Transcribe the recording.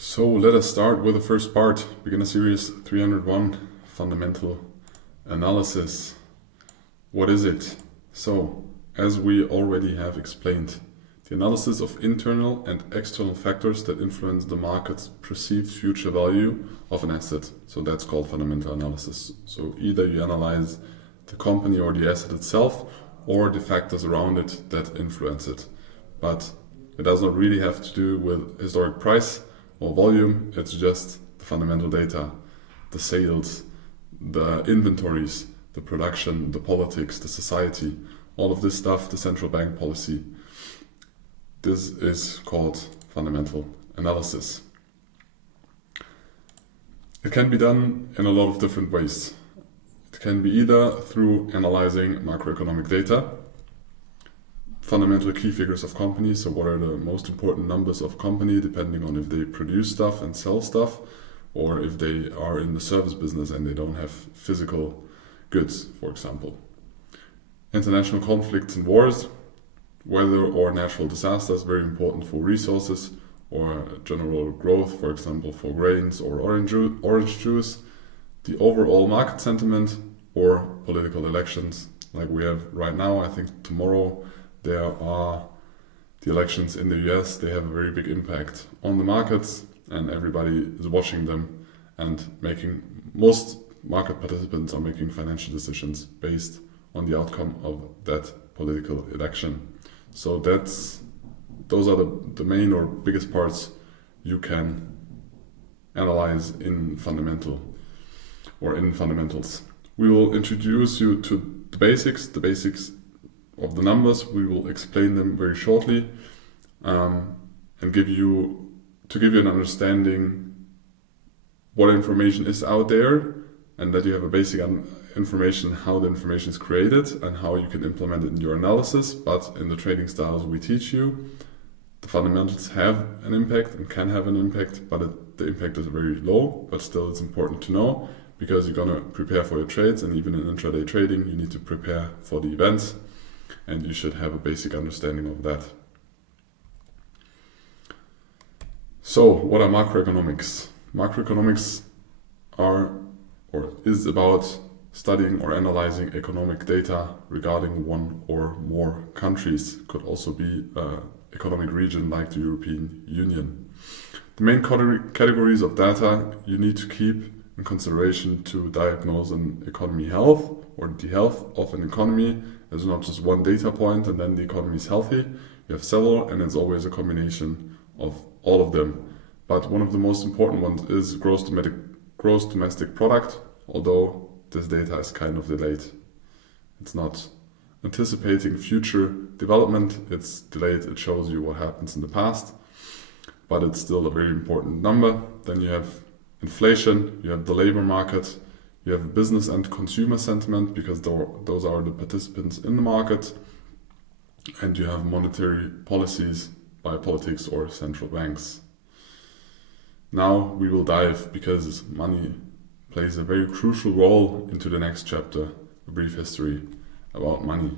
So let us start with the first part, beginner series 301, fundamental analysis. What is it? So, as we already have explained, the analysis of internal and external factors that influence the market's perceived future value of an asset. So that's called fundamental analysis. So either you analyze the company or the asset itself, or the factors around it that influence it. But it does not really have to do with historic price or volume. It's just the fundamental data, the sales, the inventories, the production, the politics, the society, all of this stuff, the central bank policy. This is called fundamental analysis. It can be done in a lot of different ways. It can be either through analyzing macroeconomic data, fundamental key figures of companies, so what are the most important numbers of company depending on if they produce stuff and sell stuff, or if they are in the service business and they don't have physical goods, for example. International conflicts and wars, weather or natural disasters, very important for resources or general growth, for example for grains or orange juice. The overall market sentiment or political elections like we have right now. I think tomorrow there are the elections in the US. They have a very big impact on the markets and everybody is watching them and most market participants are making financial decisions based on the outcome of that political election. So those are the main or biggest parts you can analyze in fundamental or in fundamentals. We will introduce you to the basics of the numbers. We will explain them very shortly and give you an understanding what information is out there and that you have a basic information how the information is created and how you can implement it in your analysis. But in the trading styles we teach you, the fundamentals have an impact and can have an impact, but the impact is very low, but still it's important to know because you're going to prepare for your trades, and even in intraday trading you need to prepare for the events and you should have a basic understanding of that. So what are macroeconomics? Macroeconomics is about studying or analyzing economic data regarding one or more countries. Could also be an economic region like the European Union. The main categories of data you need to keep in consideration to diagnose an economy health or the health of an economy. There's not just one data point and then the economy is healthy. You have several and it's always a combination of all of them. But one of the most important ones is gross domestic product, although this data is kind of delayed. It's not anticipating future development, it's delayed. It shows you what happens in the past, but it's still a very important number. Then you have inflation, you have the labor market, you have business and consumer sentiment because those are the participants in the market, and you have monetary policies by politics or central banks. Now we will dive, because money plays a very crucial role, into the next chapter, a brief history about money.